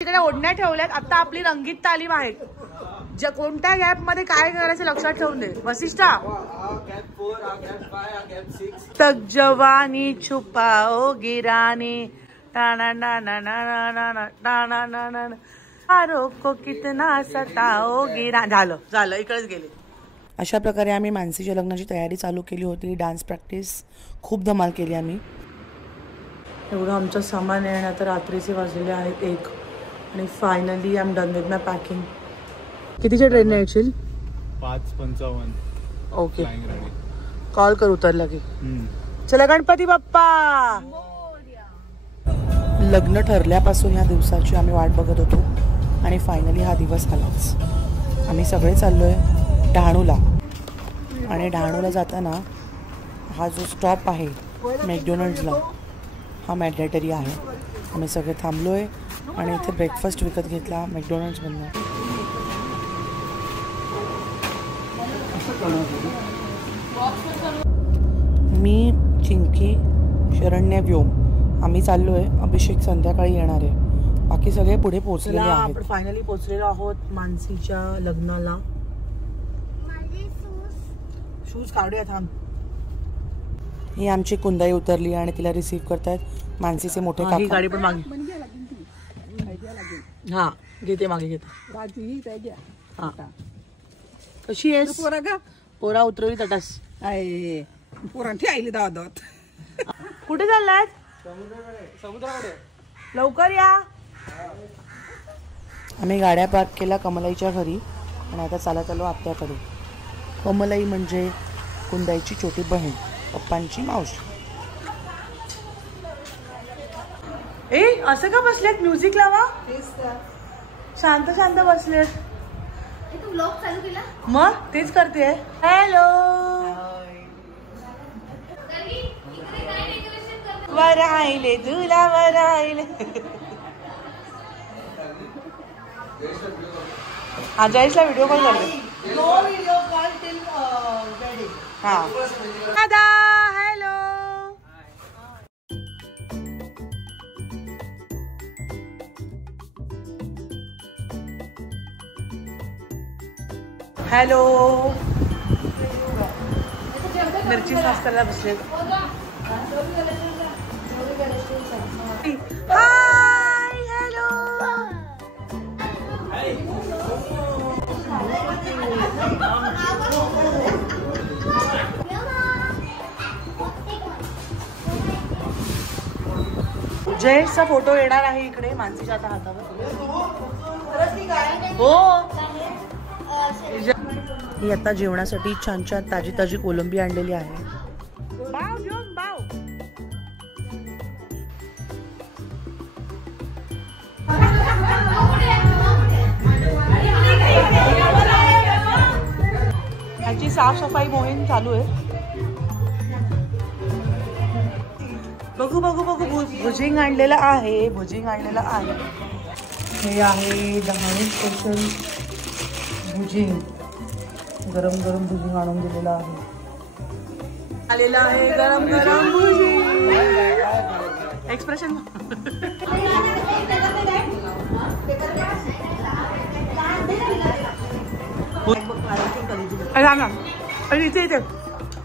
तिकडे ओढण्या ठेवल्यात. आता आपली रंगीत तालीम आहे. कोणत्या गॅप मध्ये काय करायचं लक्षात ठेवून दे. वसिष्ठा तक जवानी छुपाओ गिराने को कितना सताओ गिरा. झालं इकडेच गेले. अशा प्रकारे आम्ही मानसीच्या लग्नाची तयारी चालू केली होती. डान्स प्रॅक्टिस खूप धमाल केली आम्ही. एवढं आमचं सामान आहे आणि आता रात्रीचे वाजलेले आहेत 1 आणि finally I am done with my packing. कितीच्या ट्रेनने येशील? 5:55. ओके कॉल कर उतरला की. चला गणपती बाप्पा. लग्न ठरल्यापासून ह्या दिवसाची आम्ही वाट बघत होतो आणि फायनली हा दिवस आलाच. आम्ही सगळे चाललोय डहाणूला आणि डहाणूला जाताना हा जो स्टॉप आहे मॅकडोनल्ड्सला हा मॅन्डेटरी आहे. आम्ही सगळे थांबलोय आणि इथे ब्रेकफास्ट विकत घेतला मॅकडोनल्ड्समधून. मी चिंकी शरण्य व्योम आम्ही चाललोय. अभिषेक संध्याकाळी येणार आहे. बाकी सगळे पुढे पोहोचलेले आहेत. आपण फायनली पोहोचलेलो आहोत मानसीच्या लग्नाला. शूज काढूया थांब. ही आमची कुंदाई उतरली आणि तिला रिसीव्ह करतायत मानसीचे मोठे काका. ही गाडी पण मागे. हा घेते मागे घेते. हा कशी आहेस? पोरा उतरवली तटास. पोरांची आईली दावत. कुठे चाललात? समुद्राकडे. लवकर या. आम्ही गाड्या पार्क केला कमलाईच्या घरी आणि आता चालत आलो आत्याकडे. कमलाई म्हणजे कुंदाईची छोटी बहीण, पप्पांची मावशी. ए असं का बसलेत? म्युझिक लावा. शांत शांत बसलेत. मग तेच करते. हॅलो वर आईले तुला वर आईले. जयेशला व्हिडिओ कॉल करते. हा दादा हॅलो. हॅलो मिरची नाश्त्याला बसले. Hi hello. जयेशचा फोटो येणार आहे इकडे मानसीच्या आता हातावर. हो ही आता जेवणासाठी छान छान ताजी ताजी कोलंबी आणलेली आहे. ह्याची साफसफाई मोहीम चालू आहे. बघू बघू बघू. भुजिंग आणलेलं आहे. भुजिंग आणलेलं आहे. हे आहे डहाणू स्पेशल भुजिंग. गरम गरम भुजिंग आणून दिलेलं आहे. आलेलं आहे गरम गरम भुजिंग. एक्सप्रेशन इथे इथे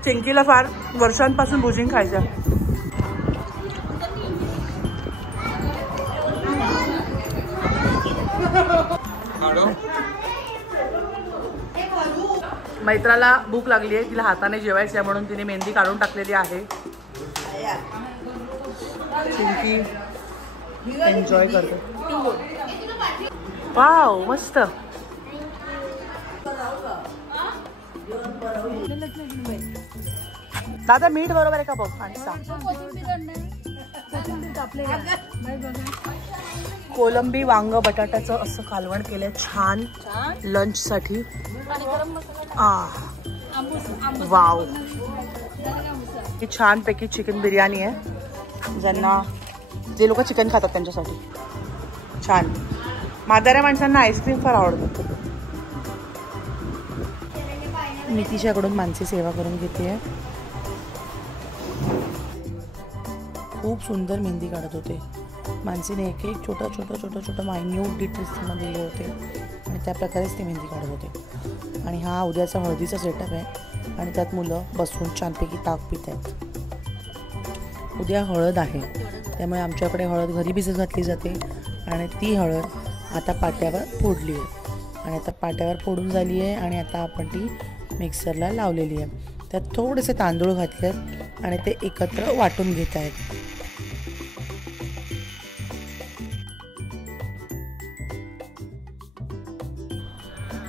चिंकीला फार वर्षांपासून भुजिंग खायचं. मैत्राला भूक लागली आहे. तिला हाताने जेवायचं आहे म्हणून तिने मेहंदी काढून टाकलेली आहे. चिंकी एन्जॉय करते. वाव मस्त. दादा मीठ बरोबर आहे का बघ आणि कोलंबी वांग बटाट्याचं असं कालवण केलंय छान लंच साठी. वाव ही छान पैकी चिकन बिर्याणी आहे. ज्यांना जे लोक चिकन खातात त्यांच्यासाठी छान. म्हाताऱ्या माणसांना आईस्क्रीम फार आवडतं. मी तिच्याकडून मानसी सेवा करून घेते. खूप सुंदर मेहंदी काढत होते. मानसीने एक एक छोटं मायन्यूट डिटेल्स त्यांना दिले होते आणि त्या प्रकारेच ते मेहंदी काढत होते. आणि हा उद्याचा हळदीचा सेटअप आहे आणि त्यात मुलं बसून छानपैकी ताक पित आहेत. उद्या हळद आहे त्यामुळे आमच्याकडे हळद घरी भिजत घातली जाते आणि ती हळद आता पाट्यावर फोडली आहे आणि आता पाट्यावर फोडून झाली आहे आणि आता आपण ती मिक्सरला लावलेली आहे. त्यात थोडेसे तांदूळ घातले आहेत आणि ते एकत्र वाटून घेत आहेत.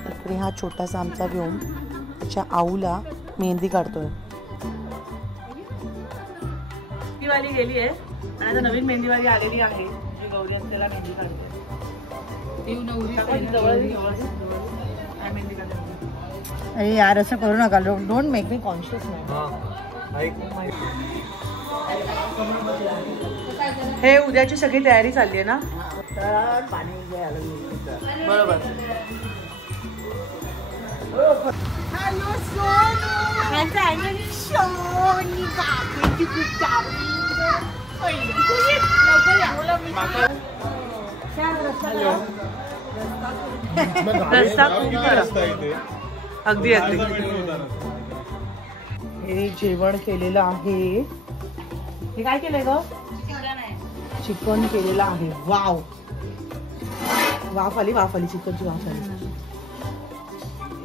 इकडे हा छोटासा आमचा घेऊन त्याच्या आऊला मेहंदी काढतोय. ती वाली गेली आहे आणि आता नवीन मेहंदीवाली आलेली आहे जी गौरी असतेला मेहंदी काढते. अरे यार असं करू नका. Don't make me conscious. हे उद्याची सगळी तयारी चालली आहे ना. बरोबर. रस्ता खूप अगदी अगदी. हे जेवण केलेलं आहे. हे काय केलंय ग? चिकन केलेलं आहे. वाव वाफ आली चिकनची वाफ आली.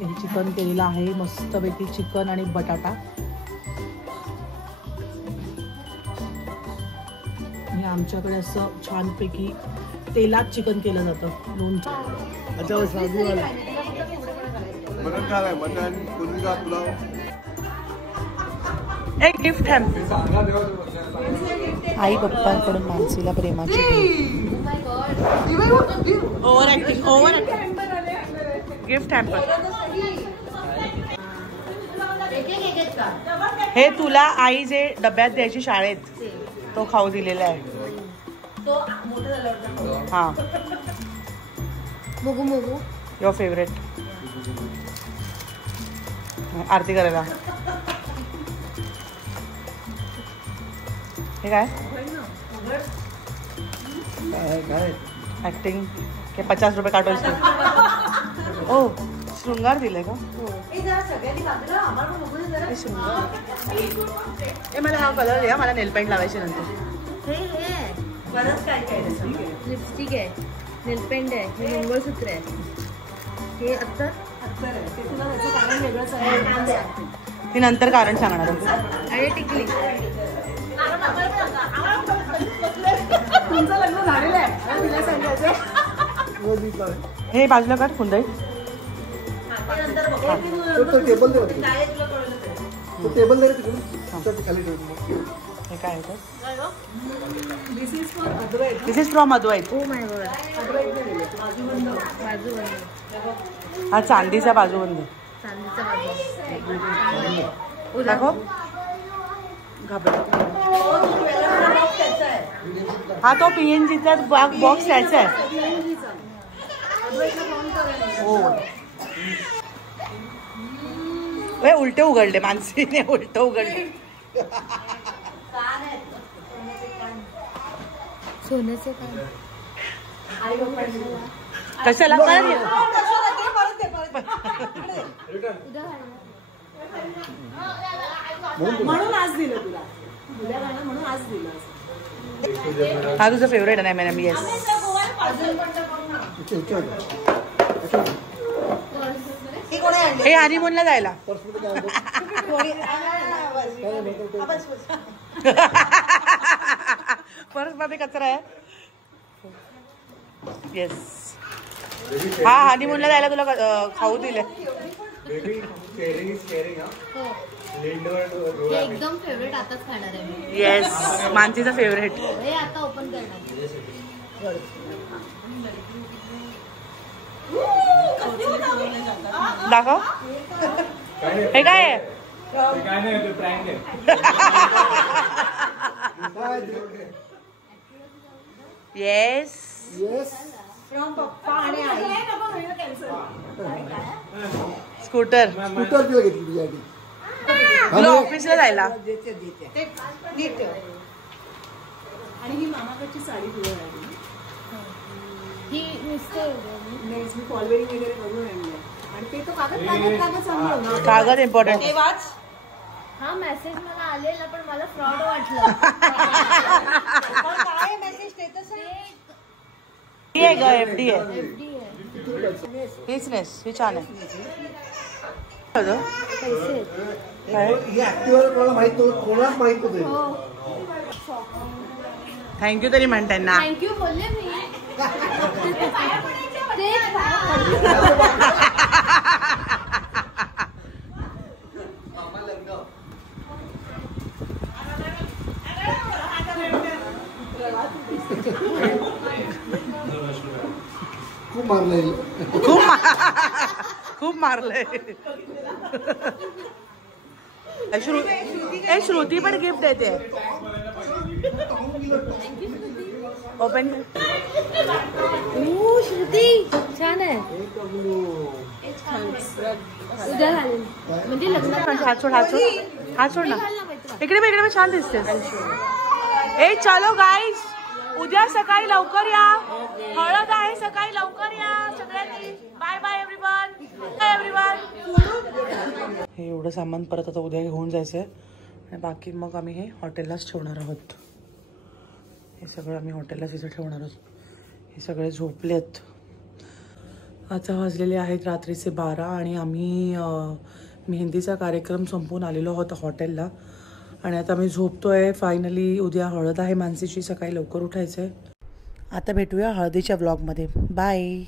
हे चिकन केलेलं आहे मस्तपैकी. चिकन आणि बटाटा. हे आमच्याकडे असं छानपैकी तेलात चिकन केलं जातं. एक गिफ्ट है. आई पप्पांकडून मानसीला प्रेमाची ओव्हर ऍक्टिंग. Gift hamper. हे तुला आई जे डब्यात द्यायची शाळेत तो खाऊ दिलेला आहे. हा युअर फेवरेट. आरती करायला. हे काय ऍक्टिंग के 50 रुपये काटवायचे. ओ शृंगार दिले का? मला हा कलर द्या. मला नेल पेंट लावायचे नंतर. लिपस्टिक आहे, नेल पेंट आहे, हे मंगळसूत्र आहे, हे अत्तर कारण वेगळंच आहे. ती नंतर कारण सांगणार. आणि टिकली. हे बाजूला काढ कुंदई. हे काय होतं? This is from Advait. Oh my god. बाजूबंद. हा चांदीचा बाजूबंद. चांदीचा बाजू. दाखव. हा तो PNGचा बॉक्स त्याचा आहे. हो उलटे उघडले. मानसीने उलटे उघडले. सोन्याचे काय कशाला म्हणून आज दिलं तुला. म्हणून आज दिलं. हा तुझा फेवरेट आहे ना. येस. हे हनीमूनला जायला. पर्स मध्ये कचरा आहे. येस. हा हनीमूनला जायला तुला खाऊ दिले. एकदम फेवरेट आताच खाणार आहे मी. Yes मानसीचा favourite. हे आता ओपन करणार. दाखव. हे काय आहे? येस. स्कूटर. तुला ऑफिसला जायला. आणि ही मामाकडची साडी तुला राहिली ही नुसते नेक्स्ट मी फॉलवेरिंग वगैरे बघून आणली आणि ते तो कागद सांभाळून ना. कागद इम्पॉर्टंट. हा मेसेज मला आलेला पण मला फ्रॉड वाटलं. काय मेसेज स्टेटस आहे ग FD आहे. FD आहे. हीच नेस ही छान आहे. पैसे थँक्यू तरी म्हण त्यांना. थँक्यू बोलले मी. खूप मारलंय. श्रुती पण गिफ्ट देते. ओपन. श्रुती छान आहे. उद्या घालेल म्हणजे लग्न. हात सोड हात सोड हात सोड ना. इकडे इकडे छान दिसते. ए चलो गाईज उद्या सकाळी लवकर या. हळद आहे सकाळी लवकर या सगळ्यांनी. Bye bye everyone. Bye everyone. हे एवढं सामान परत आता उद्या घेऊन जायचंय आणि बाकी मग आम्ही हे हॉटेललाच ठेवणार आहोत. हे सगळं आम्ही हॉटेललाच इथे ठेवणार आहोत. हे सगळे झोपलेत. आता वाजलेले आहेत रात्रीचे 12 आणि आम्ही मेहंदीचा कार्यक्रम संपवून आलेलो आहोत हॉटेलला आणि आता आम्ही झोपतोय. फायनली उद्या हळद आहे मानसीची. सकाळी लवकर उठायचंय. आता भेटूया हळदीच्या व्लॉगमध्ये. बाय.